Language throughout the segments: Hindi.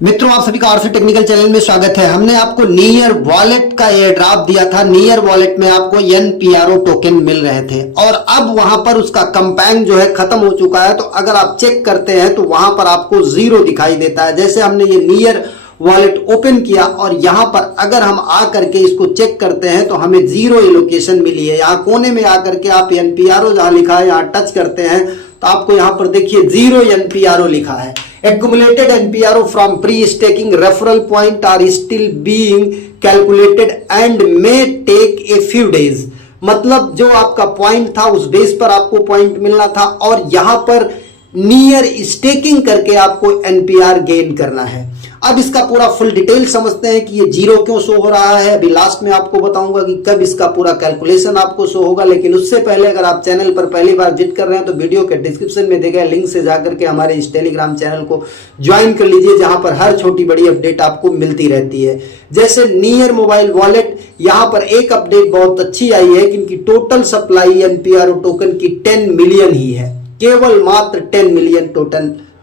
मित्रों, आप सभी का आरसी टेक्निकल चैनल में स्वागत है। हमने आपको नियर वॉलेट का एयर ड्रॉप दिया था। नियर वॉलेट में आपको NPRO टोकन मिल रहे थे और अब वहां पर उसका कंपाउंड जो है खत्म हो चुका है। तो अगर आप चेक करते हैं तो वहां पर आपको 0 दिखाई देता है। जैसे हमने ये नियर वॉलेट ओपन किया और यहां पर अगर हम आ करके इसको चेक करते हैं तो हमें 0 एलोकेशन मिली है। यहाँ कोने में आकर के आप NPRO जहां लिखा है यहाँ टच करते हैं तो आपको यहाँ पर देखिए 0 NPRO लिखा है। Accumulated NPRO from pre-staking referral point are still being calculated and may take a few days। मतलब जो आपका पॉइंट था उस बेस पर आपको पॉइंट मिलना था और यहां पर नियर स्टेकिंग करके आपको NPR गेन करना है। अब इसका पूरा फुल डिटेल समझते हैं कि ये 0 क्यों शो हो रहा है। अभी लास्ट में आपको बताऊंगा कि कब इसका पूरा कैलकुलेशन आपको शो होगा, लेकिन उससे पहले अगर आप चैनल पर पहली बार विजिट कर रहे हैं तो वीडियो के डिस्क्रिप्शन में दिए गए लिंक से जाकर के हमारे इस टेलीग्राम चैनल को ज्वाइन कर लीजिए, जहां पर हर छोटी बड़ी अपडेट आपको मिलती रहती है। जैसे नियर मोबाइल वॉलेट, यहाँ पर एक अपडेट बहुत अच्छी आई है कि इनकी टोटल सप्लाई NPRO टोकन की 10 मिलियन ही है, केवल मात्र 10 मिलियन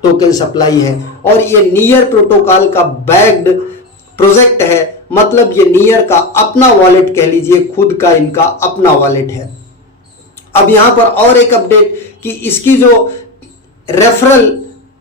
टोकन सप्लाई है। और ये नियर प्रोटोकॉल का बैक्ड प्रोजेक्ट है, मतलब ये नियर का अपना वॉलेट कह लीजिए, खुद का इनका अपना वॉलेट है। अब यहां पर और एक अपडेट कि इसकी जो रेफरल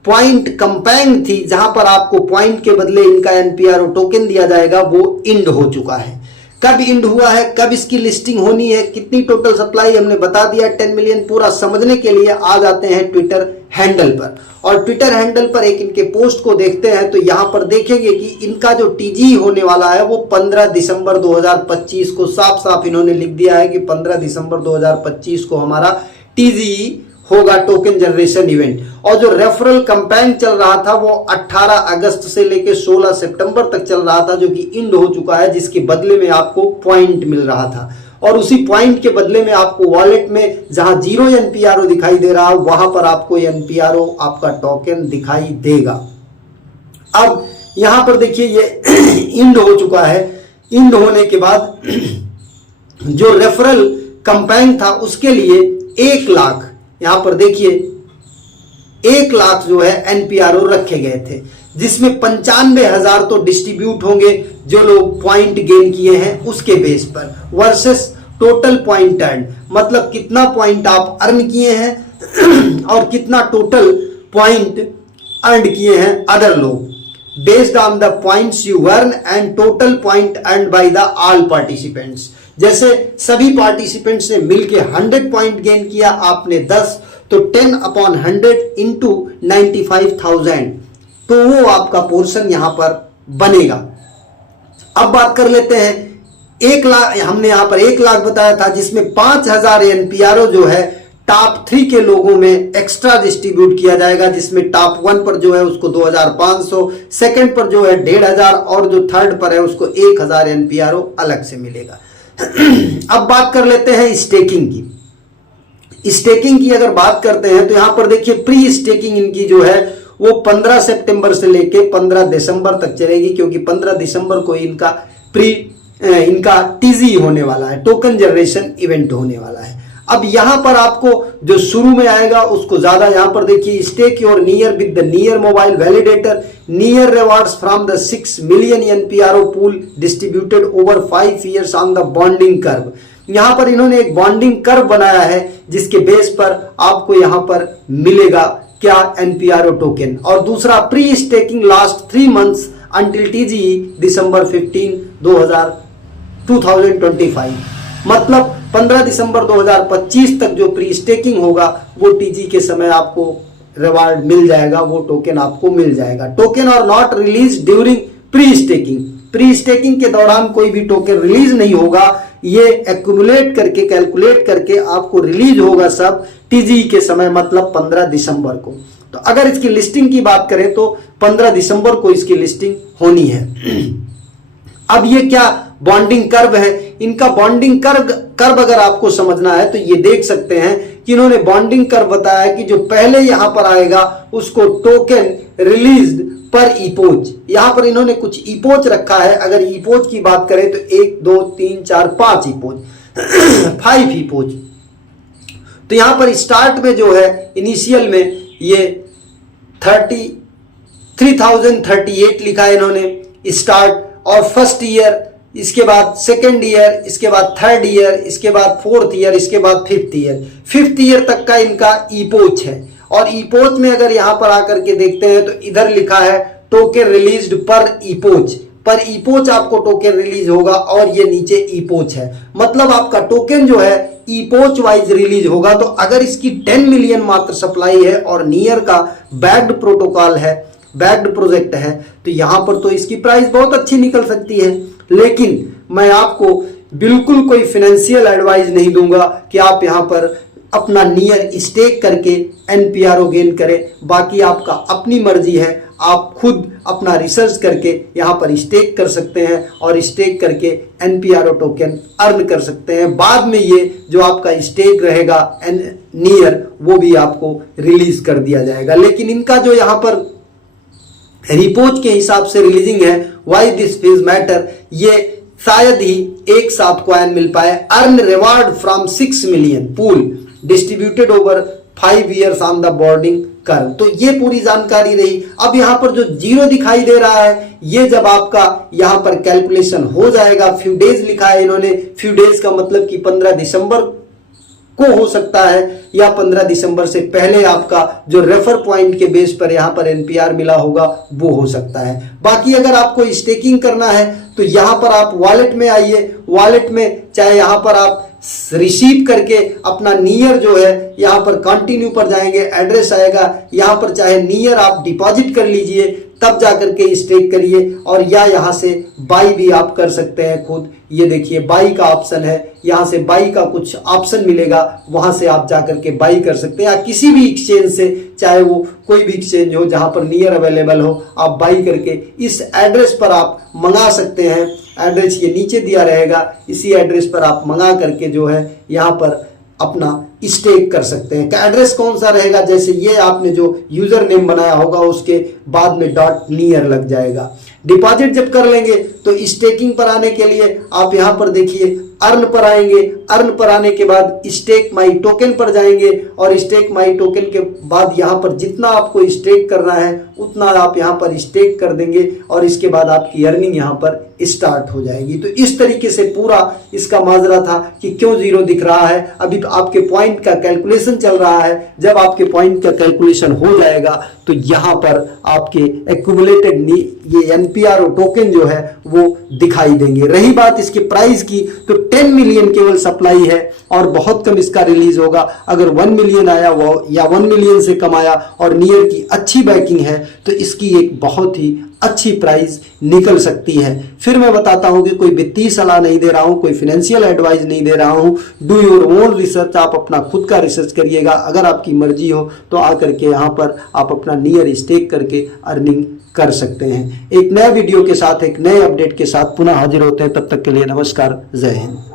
पॉइंट कंपाउंड थी, जहां पर आपको पॉइंट के बदले इनका NPRO टोकन दिया जाएगा, वो इंड हो चुका है। कब इंड हुआ है, कब इसकी लिस्टिंग होनी है, कितनी टोटल सप्लाई हमने बता दिया 10 मिलियन। पूरा समझने के लिए आ जाते हैं ट्विटर हैंडल पर और ट्विटर हैंडल पर एक इनके पोस्ट को देखते हैं तो यहां पर देखेंगे कि इनका जो TG होने वाला है वो 15 दिसंबर 2025 को साफ साफ इन्होंने लिख दिया है कि 15 दिसंबर 2025 को हमारा TG होगा, टोकन जनरेशन इवेंट। और जो रेफरल कंपाउंड चल रहा था वो 18 अगस्त से लेकर 16 सितंबर तक चल रहा था, जो कि इंड हो चुका है, जिसके बदले में आपको पॉइंट मिल रहा था। और उसी पॉइंट के बदले में आपको वॉलेट में जहां 0 NPRO दिखाई दे रहा है वहां पर आपको NPRO आपका टोकन दिखाई देगा। अब यहां पर देखिए ये इंड हो चुका है। इंड होने के बाद जो रेफरल कंपाउंड था उसके लिए 1 लाख, यहां पर देखिए 1 लाख जो है NPRO रखे गए थे, जिसमें 95,000 तो डिस्ट्रीब्यूट होंगे जो लोग पॉइंट गेन किए हैं उसके बेस पर, वर्सेस टोटल पॉइंट अर्न, मतलब कितना पॉइंट आप अर्न किए हैं और कितना टोटल पॉइंट अर्न किए हैं अदर लोग, based on the points you earn and total point earn by the all participants. जैसे सभी पार्टिसिपेंट्स ने मिलकर 100 पॉइंट गेन किया, आपने 10, तो 10/100 इंटू 95,000, तो वो आपका पोर्शन यहां पर बनेगा। अब बात कर लेते हैं 1 लाख, हमने यहां पर 1 लाख बताया था, जिसमें 5,000 NPRO जो है टॉप 3 के लोगों में एक्स्ट्रा डिस्ट्रीब्यूट किया जाएगा, जिसमें टॉप 1 पर जो है उसको 2,500, सेकंड पर जो है 1,500 और जो थर्ड पर है उसको 1,000 NPRO अलग से मिलेगा। अब बात कर लेते हैं स्टेकिंग की। स्टेकिंग की अगर बात करते हैं तो यहां पर देखिए प्री स्टेकिंग इनकी जो है वो 15 सितंबर से लेके 15 दिसंबर तक चलेगी, क्योंकि 15 दिसंबर को इनका TG होने वाला है, टोकन जनरेशन इवेंट होने वाला है। अब यहां पर आपको जो शुरू में आएगा उसको ज्यादा, यहां पर देखिए stake your NEAR with the NEAR mobile validator, NEAR rewards from the 6 million NPRO pool distributed over 5 years on the bonding curve. यहां पर इन्होंने एक बॉन्डिंग कर्व बनाया है जिसके बेस पर आपको यहां पर मिलेगा क्या, NPRO टोकन। और दूसरा pre staking last 3 months until TG दिसंबर 15 2025, मतलब 15 दिसंबर 2025 तक जो प्री स्टेकिंग होगा वो TG के समय आपको रिवार्ड मिल जाएगा, वो टोकन आपको मिल जाएगा। टोकन और not release during pre staking, pre staking के दौरान कोई भी टोकन रिलीज नहीं होगा, ये एक्यूमुलेट करके कैलकुलेट करके आपको रिलीज होगा सब TG के समय, मतलब 15 दिसंबर को। तो अगर इसकी लिस्टिंग की बात करें तो 15 दिसंबर को इसकी लिस्टिंग होनी है। अब ये क्या बॉन्डिंग कर्व है, इनका बॉन्डिंग कर्व अगर आपको समझना है तो ये देख सकते हैं कि इन्होंने बॉन्डिंग कर्व बताया कि जो पहले यहां पर आएगा उसको टोकन रिलीज्ड पर ईपोच, यहां पर इन्होंने कुछ ईपोच रखा है। अगर ईपोच की बात करें तो 1 2 3 4 5 ईपोच 5 ईपोच। तो यहां पर स्टार्ट में जो है इनिशियल में ये 3038 लिखा है इन्होंने स्टार्ट, और फर्स्ट ईयर, इसके बाद सेकेंड ईयर, इसके बाद थर्ड ईयर, इसके बाद फोर्थ ईयर, इसके बाद फिफ्थ ईयर। फिफ्थ ईयर तक का इनका ईपोच है। और ईपोच में अगर यहां पर आकर के देखते हैं तो इधर लिखा है टोकन रिलीज्ड पर ईपोच, पर ईपोच आपको टोकन रिलीज होगा, और ये नीचे ईपोच है, मतलब आपका टोकन जो है ईपोच वाइज रिलीज होगा। तो अगर इसकी 10 मिलियन मात्र सप्लाई है और नियर का बैक्ड प्रोटोकॉल है, बैक्ड प्रोजेक्ट है, तो यहां पर तो इसकी प्राइस बहुत अच्छी निकल सकती है। लेकिन मैं आपको बिल्कुल कोई फाइनेंशियल एडवाइस नहीं दूंगा कि आप यहां पर अपना नियर स्टेक करके एनपीआरओ गेन करें। बाकी आपका अपनी मर्जी है, आप खुद अपना रिसर्च करके यहाँ पर स्टेक कर सकते हैं और स्टेक करके एनपीआरओ टोकन अर्न कर सकते हैं। बाद में ये जो आपका स्टेक रहेगा नियर, वो भी आपको रिलीज कर दिया जाएगा। लेकिन इनका जो यहाँ पर रिपोर्ट के हिसाब से रिलीजिंग है, वाई दिस फीस मैटर, ये शायद ही एक साथ कॉइन मिल पाए। Earn reward from 6 million pool distributed over 5 years on the boarding curve. तो ये पूरी जानकारी रही। अब यहां पर जो जीरो दिखाई दे रहा है, ये जब आपका यहां पर कैलकुलेशन हो जाएगा, फ्यू डेज लिखा है इन्होंने, फ्यू डेज का मतलब कि 15 दिसंबर को हो सकता है, या 15 दिसंबर से पहले आपका जो रेफर पॉइंट के बेस पर यहां पर एनपीआर मिला होगा वो हो सकता है। बाकी अगर आपको स्टेकिंग करना है तो यहां पर आप वॉलेट में आइए, वॉलेट में चाहे यहां पर आप रिसीव करके अपना नियर जो है यहां पर कंटिन्यू पर जाएंगे, एड्रेस आएगा, यहां पर चाहे नियर आप डिपॉजिट कर लीजिए, तब जाकर के स्टेक करिए, और या यहां से बाई भी आप कर सकते हैं खुद। ये देखिए बाई का ऑप्शन है, यहां से बाई का कुछ ऑप्शन मिलेगा, वहां से आप जाकर के बाई कर सकते हैं, या किसी भी एक्सचेंज से, चाहे वो कोई भी एक्सचेंज हो जहां पर नियर अवेलेबल हो, आप बाई करके इस एड्रेस पर आप मंगा सकते हैं। एड्रेस ये नीचे दिया रहेगा, इसी एड्रेस पर आप मंगा करके जो है यहाँ पर अपना स्टेक कर सकते हैं। का एड्रेस कौन सा रहेगा, जैसे ये आपने जो यूजर नेम बनाया होगा उसके बाद में डॉट नियर लग जाएगा। डिपॉजिट जब कर लेंगे तो स्टेकिंग पर आने के लिए आप यहाँ पर देखिए अर्न पर आएंगे, अर्न पर आने के बाद स्टेक माई टोकन पर जाएंगे, और स्टेक माई टोकन के बाद यहाँ पर जितना आपको स्टेक करना है उतना आप यहाँ पर स्टेक कर देंगे, और इसके बाद आपकी अर्निंग यहाँ पर स्टार्ट हो जाएगी। तो इस तरीके से पूरा इसका माजरा था कि क्यों जीरो दिख रहा है। अभी तो आपके पॉइंट का कैलकुलेशन चल रहा है, जब आपके पॉइंट का कैलकुलेशन हो जाएगा तो यहाँ पर आपके एक्यूमुलेटेड ये एनपीआरओ टोकन जो है वो दिखाई देंगे। रही बात इसके प्राइस की, तो 10 मिलियन केवल सप्लाई है और बहुत कम इसका रिलीज होगा। अगर 1 मिलियन आया वो या 1 मिलियन से कम आया और नियर की अच्छी बैकिंग है तो इसकी एक बहुत ही अच्छी प्राइस निकल सकती है। फिर मैं बताता हूं कि कोई वित्तीय सलाह नहीं दे रहा हूं, कोई फाइनेंशियल एडवाइस नहीं दे रहा हूं। डू योर ओन रिसर्च, आप अपना खुद का रिसर्च करिएगा। अगर आपकी मर्जी हो तो आकर के यहाँ पर आप अपना नियर स्टेक करके अर्निंग कर सकते हैं। एक नए वीडियो के साथ, एक नए अपडेट के साथ पुनः हाजिर होते हैं। तब तक के लिए नमस्कार, जय हिंद।